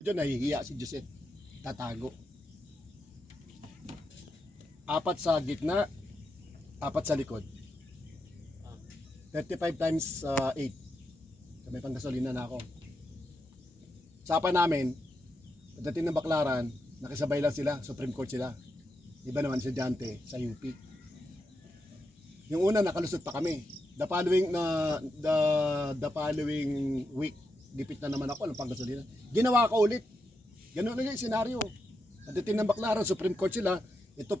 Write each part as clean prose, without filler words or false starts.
Diyan nahihiya si Josette. Tatago. 4 sa gitna, 4 sa likod. 35 times 8. May panggasolina na ako. Sapa namin, pagdating ng Baclaran, nakisabay lang sila, Supreme Court sila. Iba naman si Dante sa UP. Yung una nakalusot pa kami. The following week, gipit na naman ako ng panggasolina. Ginawa ko ulit. Ganun na yung senaryo. Pagdating ng Baclaran, Supreme Court sila, ito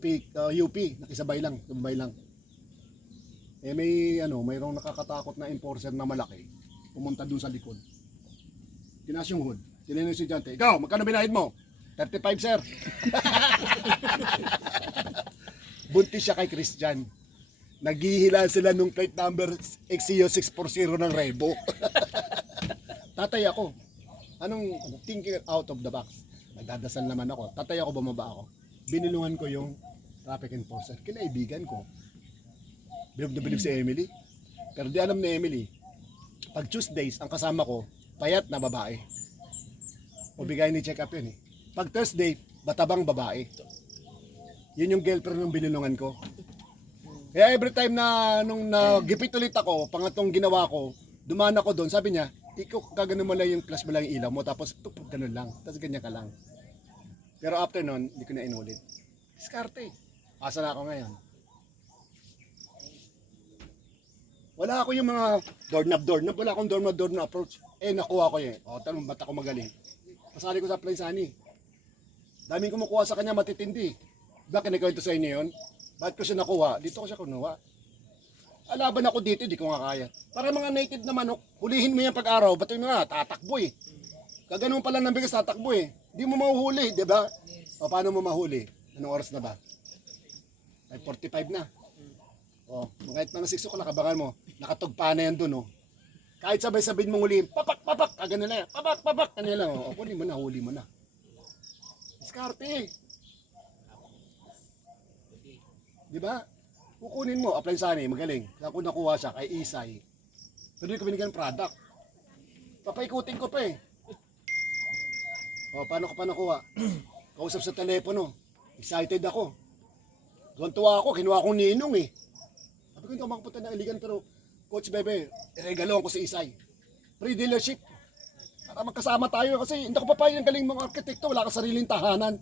UP, nakisabay lang, sumabay lang. Eh mayroong nakakatakot na enforcer na malaki. Pumunta dun sa likod. Tinas yung hood. Tinanong si Dante, ikaw, magkano binayad mo? 35, sir. Buntis siya kay Christian. Naghihila sila nung plate number XCO 640 ng Rebo. Tatay ako. Anong thinking out of the box? Nagdadasal naman ako. Tatay ako, bumaba ako. Binulungan ko yung traffic enforcer. Kinaibigan ko. Bilog na bilog si Emily. Pero di alam ni Emily, pag Tuesdays, ang kasama ko, payat na babae. O bigay ni check up yun eh. Pag Thursday, batabang babae. Yun yung girlfriend ng binulungan ko. Kaya every time na nung nagipit ulit ako, pangatong ginawa ko, dumaan ako doon, sabi niya, ikaw kagano mo lang yung flash mo lang yung ilaw mo, tapos ganun lang, tapos ganyan ka lang. Pero after nun, hindi ko na inulit. Diskarte. Asa na ako ngayon. Wala ako yung mga doorknob, wala akong doorknob approach. Eh, nakuha ko yun. O, tanong, ba't ako magaling? Pasali ko sa Plaisani. Daming kumukuha sa kanya, matitindi. Bakit nagkwento sa inyo yun? Bakit ko siya nakuha? Dito ko siya kunuha. Alaban ako dito, di ko nga kaya. Para mga native na manok, hulihin mo yan pag-araw, ba't yung mga tatakbo eh. Kaganon pa lang ng bigas, tatakbo eh. Di mo mahuhuli, di ba? O, paano mo mahuli? Anong oras na ba? Ay, 45 na. O, kahit mga 6 o'clock, abangan mo, nakatugpa na yan dun, oh. Kahit sabay-sabihin mong hulihin, papak, kagano na yan, papak, ano lang, o, kunin mo na, huli mo na. Diskarte eh. Di ba? Kukunin mo, Plaisani, magaling. Ako nakuha siya kay Isay. Pero hindi ko binigyan ng product. Papaikutin ko pa eh. O, paano ko pa nakuha? Kausap sa telepono. Excited ako. Tuwan-tuwa ako, kinuha akong ninong eh. Sabi ko, hindi ako makapunta ng Iligan, pero Coach Bebe, regaloan ko si Isay. Free dealership. Para magkasama tayo kasi hindi ako papayag ng galing mga arkitekto, wala ka sariling tahanan.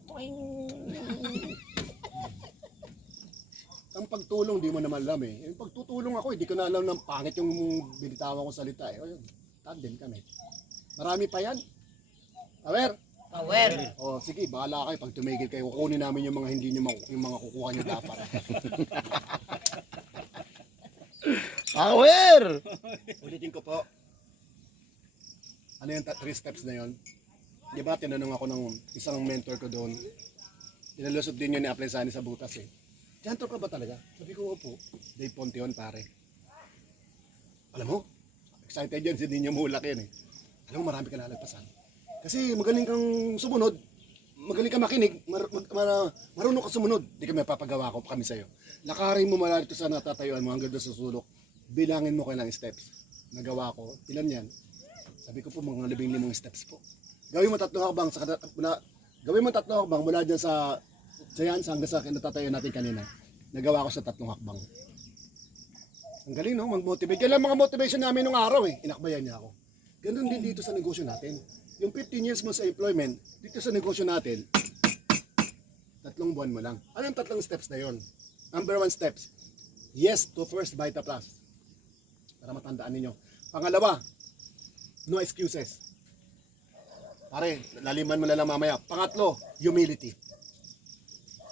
Ang pagtulong, di mo naman alam eh. Yung pagtutulong ako, hindi ko na alam ng pangit yung binitawan kong salita eh. O yun, tandem kami. Marami pa yan. Aware? Aware. O sige, bahala kayo. Pag tumigil kayo, kukunin namin yung mga hindi nyo, yung mga kukuha nyo dapat. Aware! Ulitin ko po. Ano yung 3 steps na yun? Di ba, tinanong ako ng isang mentor ko doon. Inalusot din yun ni Plaisani sa butas eh. Jantor ka ba talaga? Sabi ko, opo. Dave Ponteon, pare. Alam mo, excited yan, hindi niya mulak yan eh. Alam mo, marami ka lalagpasan. Kasi magaling kang sumunod, magaling kang makinig, marunong ka sumunod. Di kami papagawa ko kami sa'yo. Lakarin mo mula dito sa natatayuan mo hanggang doon sa sulok. Bilangin mo kailang steps. Nagawa ko. Ilan yan? Sabi ko po, mga 15 steps po. Gawin mo 3 hakbang mula dyan sa yan, hanggang sa kinatatayo natin kanina. Nagawa ko sa 3 hakbang. Ang galing, no? Mag-motivate. Yan lang mga motivation namin nung araw eh. Inakbayan niya ako. Ganun din dito sa negosyo natin. Yung 15 years mo sa employment, dito sa negosyo natin, 3 buwan mo lang. Anong 3 steps na yon? Number 1 steps, yes to First Vita Plus. Para matandaan ninyo. Pangalawa, no excuses. Pare, laliman mo na lang mamaya. Pangatlo, humility.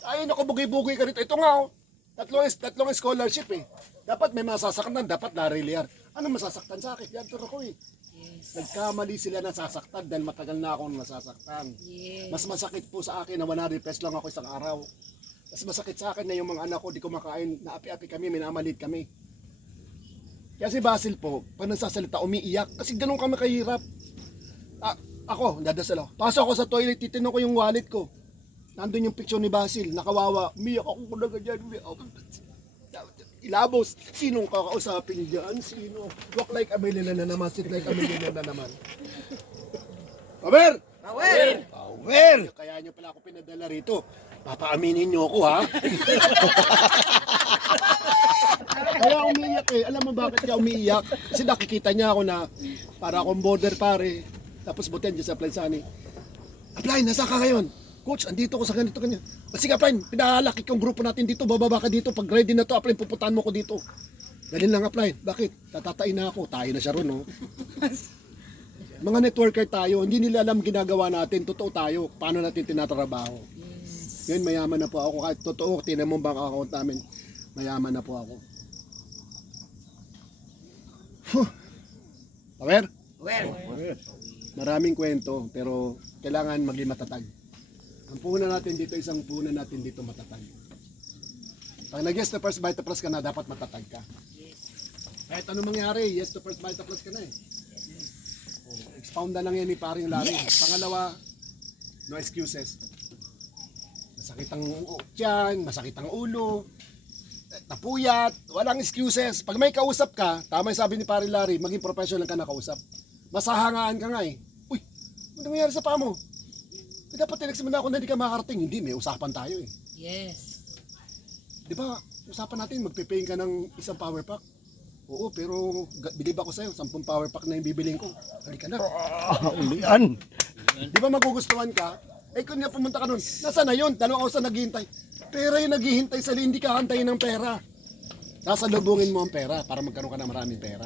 Ay, naku, bugi-bugi ka rito. Ito nga, oh. Tatlong scholarship eh. Dapat may masasaktan, dapat nariliar. Ano masasaktan sa akin? Yan, ako eh. Yes. Nagkamali sila na sasaktan dahil matagal na akong nasasaktan. Yes. Mas masakit po sa akin na 100 pesos lang ako isang araw. Mas masakit sa akin na yung mga anak ko di ko makain, na api-api kami, minamalit kami. Kaya si Basil po, pag nagsasalita, umiiyak. Kasi ganun kami kahirap. Ako, dadasal ako. Pasok ako sa toilet, titinong ko yung wallet ko. Nandun yung picture ni Basil, nakawawa. Umiyak ako na ganyan. Ilabos, sinong kakausapin dyan? Sino? Walk like a millionaire na naman, sit like a millionaire na naman. Pamer! Aware. Kaya nyo pala ako pinadala rito. Papaaminin nyo ako, ha? Kaya umiiyak eh. Alam mo bakit kaya umiiyak? Kasi nakikita niya ako na para akong border pare. Tapos buti dyan sa Plansani. Apply, nasa ka ngayon? Coach, andito ko sa ganito kanya. Sige, apply. Pinahalaki yung grupo natin dito. Bababa ka dito. Pag ready na to, apply, pupuntahan mo ko dito. Dali lang apply. Bakit? Tatatain na ako. Tayo na siya ron, no? Mga networker tayo. Hindi nila alam ginagawa natin. Totoo tayo. Paano natin tinatrabaho. Ngayon, mayaman na po ako. Kahit totoo, tinan mo bank account namin. Mayaman na po ako. Aware? Maraming kwento, pero kailangan maging matatag. Ang puhunan natin dito, isang puhunan natin dito matatag. Pag nag-yes to first Vita Plus ka na, dapat matatag ka. Kahit anong mangyari, yes to first Vita Plus ka na eh. Expound na lang yan ni paring Larry. Pangalawa, no excuses. Masakit ang tiyan, masakit ang ulo, napuyat, walang excuses. Pag may kausap ka, tama yung sabi ni paring Larry, maging professional ka na kausap. Masahangaan ka nga eh. Uy, ano nangyayari sa paa mo? Dapat tinext mo na ako na hindi ka makakarating. Hindi, may usapan tayo eh. Yes. Di ba, usapan natin, magpipayin ka ng isang power pack. Oo, pero bilib ako sa'yo, 10 power pack na yung bibiling ko. Halika na. Ulian. Di ba magugustuhan ka? Eh kung nga pumunta ka nun, nasa na yun? Dalawang oras na naghihintay. Pera yung naghihintay sa'yo, hindi ka hantayin ng pera. Sasalubungin mo ang pera para magkaroon ka ng maraming pera.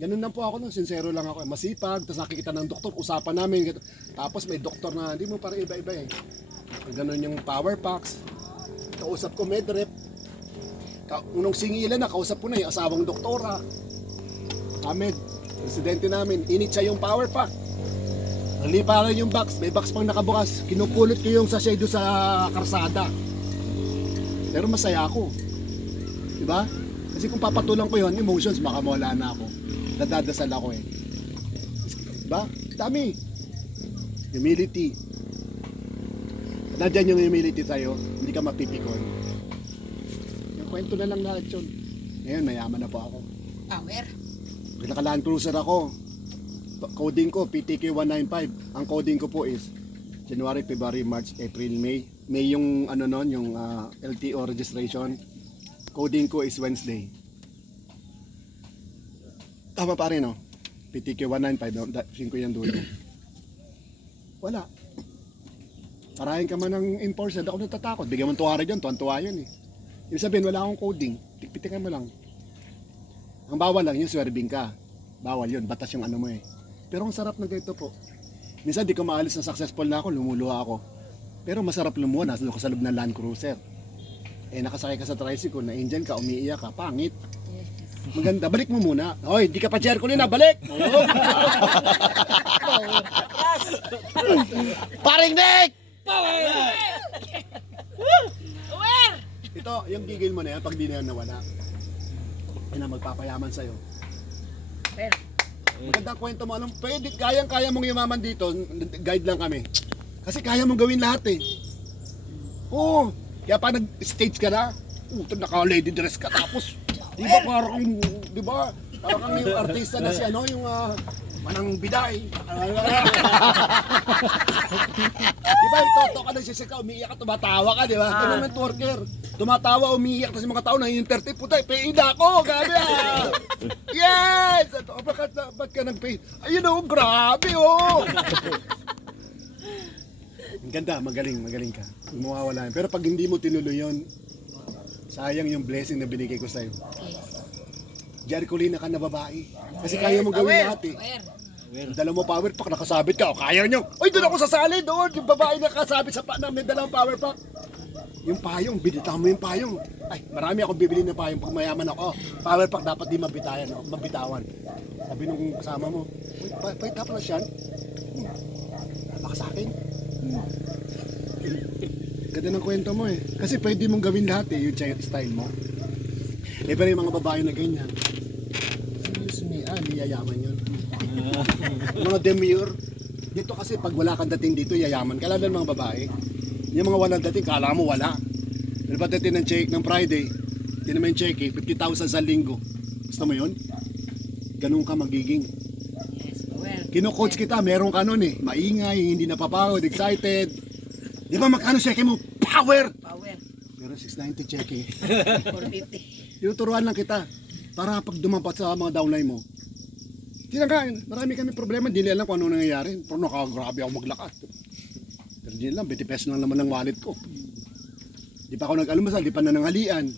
Ganun lang po ako, sincero lang ako. Masipag, tapos nakikita ng doktor, usapan namin. Tapos may doktor na, hindi mo para iba-iba eh. Ganun yung power packs. Kausap ko medrep. Unong singilan na, kausap ko na yung asawang doktora. Ahmed, presidente namin, init siya yung power pack. Naliparan yung box, may box pang nakabukas. Kinupulot ko yung sachet doon sa karsada. Pero masaya ako. Diba? Kasi kung papatulang ko yun, emotions, baka mawala na ako. Nadadasal ako eh. Diba? Dami. Humility. Nandiyan yung humility tayo, hindi ka mapipikon. Yung kwento na lang lahat yun. Ngayon, mayaman na po ako. Power. Naka-Land Cruiser ako. Coding ko, PTK 195. Ang coding ko po is January, February, March, April, May. May yung ano nun, yung LTO registration. Coding ko is Wednesday. Tama pa rin, no? PTK 195, no? 5 yan dulo. Wala. Parahin ka man ng enforcer, ako natatakot. Bigyan mo tuwari dyan, tuwan-tuwa yun eh. Ibig sabihin, wala akong coding. Tikpitikan mo lang. Ang bawal lang, yung swerving ka. Bawal yun, batas yung ano mo eh. Pero ang sarap ng ganito po. Minsan di ko maalis na successful na ako, lumuluha ako. Pero masarap lumuha, nasa ka sa loob ng Land Cruiser. Eh nakasakay ka sa tricycle, na engine ka, umiiyak ka, pangit. Maganda, balik mo muna. Hoy, di ka pa Jercolina, balik! Oh. Paring Nick! Ito, yung gigil mo na yan, pag di na yan nawala. Yan ang magpapayaman sa'yo. Magandang kwento mo, alam, pwede, kayang-kaya mong yumaman dito, guide lang kami. Kasi kaya mong gawin lahat eh. Oo, kaya pa nag-stage ka na, naka-lady dress ka, tapos, di ba parang, di ba, parang kang yung artista na si ano, yung manang biday. Di ba, ito ka nagsisika, umiiyak ka, tumatawa ka, di ba? Ganun ang networker. Tumatawa, umiiyak, tapos yung mga tao na-entertain, puta, paida ko, gabi ah! Yes! Ba't ka nag-pay? Ayun oh, grabe oh! Ang ganda, magaling ka. Mawawala yun. Pero pag hindi mo tinuloy yun, sayang yung blessing na binigay ko sa'yo. Jercolina ka na babae. Kasi kaya mong gawin lahat eh. Dala mo power pack, nakasabit ka, o kaya nyo. Uy, doon ako sasali, doon. Yung babae na nakasabit sa paa na may dalang power pack. Yung payong, binitahan mo yung payong. Ay, marami akong bibili ng payong pag mayaman ako. Power pack dapat di mabitayan, mabitawan. Sabi nung kasama mo, uy, pahita pala siyan. Baka sa akin. Ganda ng kwento mo eh. Kasi pwede mong gawin lahat eh, yung style mo. Eh, pero yung mga babae na ganyan, excuse me, hindi yayaman yun. Mga demure. Dito kasi pag wala kang dating dito, yayaman. Kailan mga babae? Yung mga walang dating, kala mo wala. Pero ba dating ng check ng Friday, hindi naman yung check eh, 50,000 sa linggo. Gusto mo yun? Ganun ka magiging. Yes, power. Kino-coach kita, meron ka nun eh. Maingay, hindi napapagod, excited. Di ba magkano cheque mo? Power! Power. Pero 690 cheque. 450. Tinuturuan lang kita para pag dumapat sa mga downline mo. Tinanggain, marami kami problema, di alam kung ano nangyayari. Pero nakagrabe ako maglakad. Pero di lang, 20 pesos lang naman ang wallet ko. Di pa ako nag-almusal, di pa nananghalian.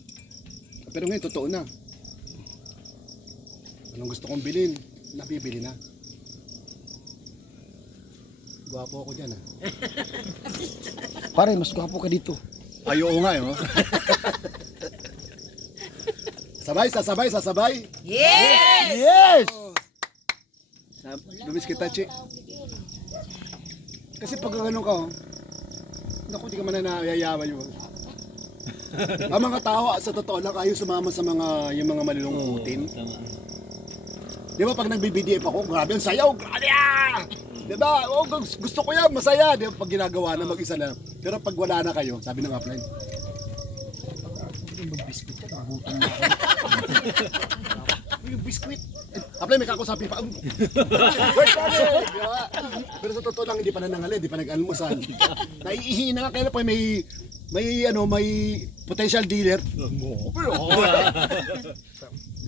Pero ngayon, totoo na. Anong gusto kong bilhin, nabibili na. Gwapo ako dyan, Pare, mas gwapo ka dito. Ay, oo nga, oh. Sasabay. Yes! Yes! Lumis kita, Chi. Kasi pag ganun ka, oh, naku, di ka man na nayayaman yun. Ang mga tao, sa totoo lang, ayaw sumama sa yung mga malulungkutin. Di ba pag nag-BBDF ako, grabe ang sayaw, grabe ah! Di ba? Oh, gusto ko yan, masaya. Di ba pag ginagawa na mag-isa lang. Pero pag wala na kayo, sabi ng upline, mag-biscuit ka, nagutom na ako. Yung biscuit. Upline, may kakusapin pa. Pero sa totoo lang, hindi pa nanangali, hindi pa nag-almusal. Naiihi na nga, kaya pa may potential dealer.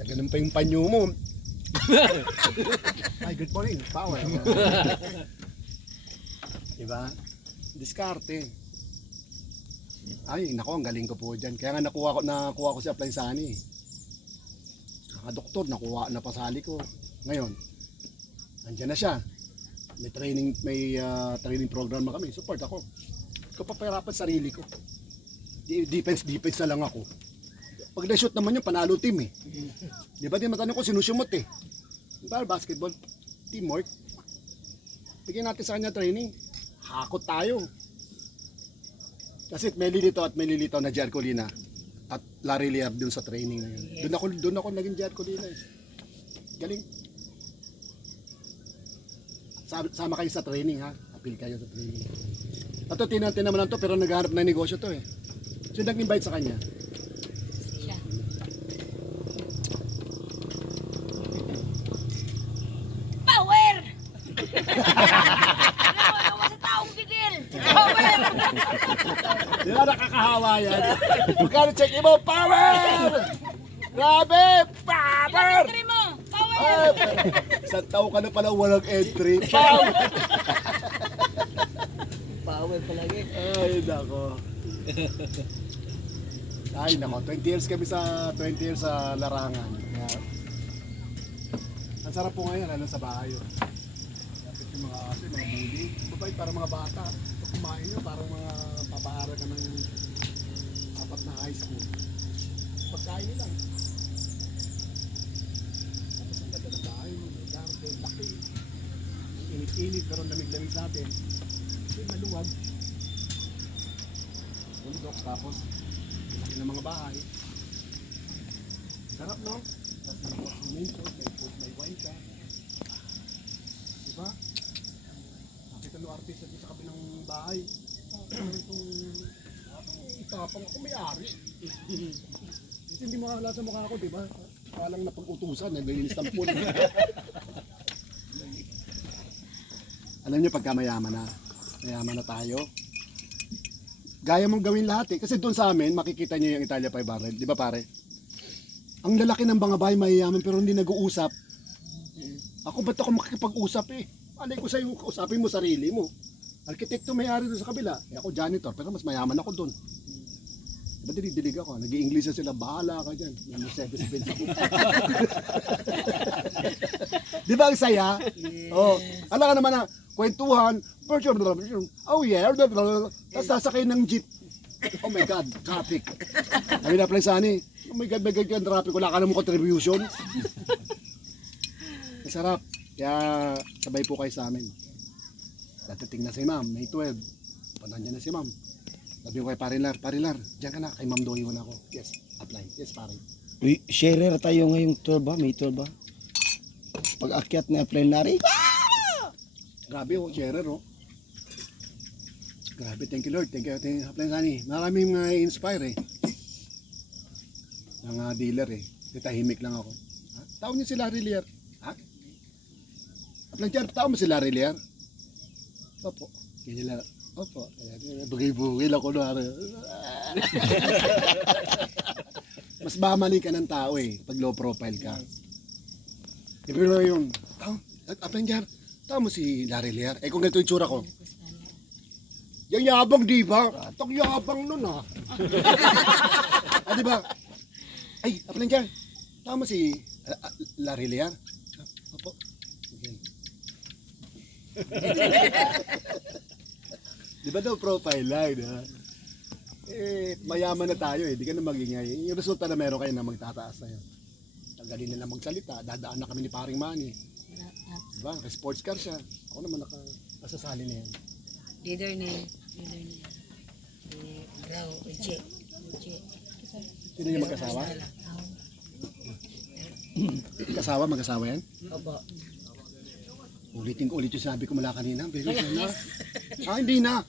Ganun pa yung panyo mo. Ay, good morning. Power. Diba? Diskarte. Ay, nako, ang galing ko po dyan. Kaya nga nakuha ko si Apply Sunny. Doktor, napasali ko. Ngayon, nandiyan na siya. May training program na kami. Support ako. Ko papahirapan sarili ko. Defense na lang ako. Pag na-shoot naman yung panalo team eh. Di ba di matanong ko sinusumot eh. Para basketball, teamwork. Bigyan natin sa kanya training. Hakot tayo. Kasi may lilitaw na Jer Colina at Larry Liab dun sa training na yun. Yes. Doon ako naging Jer Colina eh. Galing. Sama kayo sa training ha. Appeal kayo sa training. At ito, tinantin naman lang to pero naghahanap na negosyo to eh. So nag-invite sa kanya. Power! Ano sa taong gigil? Power! Di ba nakakahawa yan? Magkano check mo? Power! Grabe! Power! Entry mo! Power! Ay, isang taon ka na pala walang entry. Power! Power palagi. Ay, nako. Ay, nako. 20 years kami sa 20 years sa larangan. Kaya, ang sarap po ngayon, lalo sa bahay. Kapit yung mga aso, mga bully. Mabait para mga bata. Pag kumain nyo, parang mga papaaral ka ng 4 na high school. Pagkain nila. Tapos ang ganda ng bahay mo, may garden, laki. Init-init, pero lamig-lamig sa atin. May maluwag. Bundok, tapos laki ng mga bahay. Sarap, no? Tapos may mga swimming pool, may food, may wine ka. Diba? Nakita nung artista dito sa kabilang bahay. Itong itapang ako may-ari. Kasi hindi makakala sa mukha ko, diba? Walang napag-utusan, naglinis ng pool. Alam niyo, pagka mayaman na tayo, gaya mong gawin lahat eh. Kasi doon sa amin, makikita niyo yung Italia 500, di ba pare? Ang lalaki ng mga bahay mayayaman pero hindi nag-uusap. Ako ba't ako makikipag-usap eh? Alay ko sa'yo, kausapin mo sarili mo. Arkitekto may-ari doon sa kabila. Eh ako janitor, pero mas mayaman ako doon. Diba dinidilig ako? Nag-i-English na sila, bahala ka dyan. May service bills ako. Di ba ang saya? Oh, alam ka naman na, kwentuhan, oh yeah, tapos sasakay ng jeep. Oh my God, traffic. Kami na pala Sunny, oh my God, traffic, wala ka namang contribution. Masarap, kaya sabay po kayo sa amin. Datiting na si Ma'am, May 12, panandyan na si Ma'am. Sabi ko kay Parilar, diyan ka na, kay Ma'am Doyon ako. Yes, apply, yes pare. Uy, sharer tayo ngayong 12 ba? May 12 ba? Pag akyat na apply nari. Grabe oh, sharer oh. Grabe, thank you Lord, thank you Apply Sunny. Maraming inspire eh. Ng dealer eh. Tahimik lang ako. Ha? Tawag niyo sila Rillier. Ha? Aplanchar, tao mo si Larry Lear? Opo. Ganyan lang. Opo. Bugay-bugay lang ko na. Mas mamali ka ng tao eh, pag low profile ka. Ibig lang yung, Aplanchar, tao mo si Larry Lear? Eh kung ganito yung tsura ko, yung yabang di ba? Tok yabang nun ah. Di ba? Ay, Aplanchar, tao mo si Larry Lear? Opo. Okay. Di ba daw profile line, ha? Eh, mayaman na tayo eh, di ka na magingay. Yung resulta na meron kayo na magtataas na yun. Tanggalin na lang magsalita, dadaan na kami ni Paring Manny. Di ba? Sports car siya. Ako naman nakasasali na yan. Leader na yun. Raw, Uche. Sino yung magkasawa? Mag-asawa yan? Opo. Ulitin ko ulit yung sabi ko mula kanina. Very good na. Hindi na.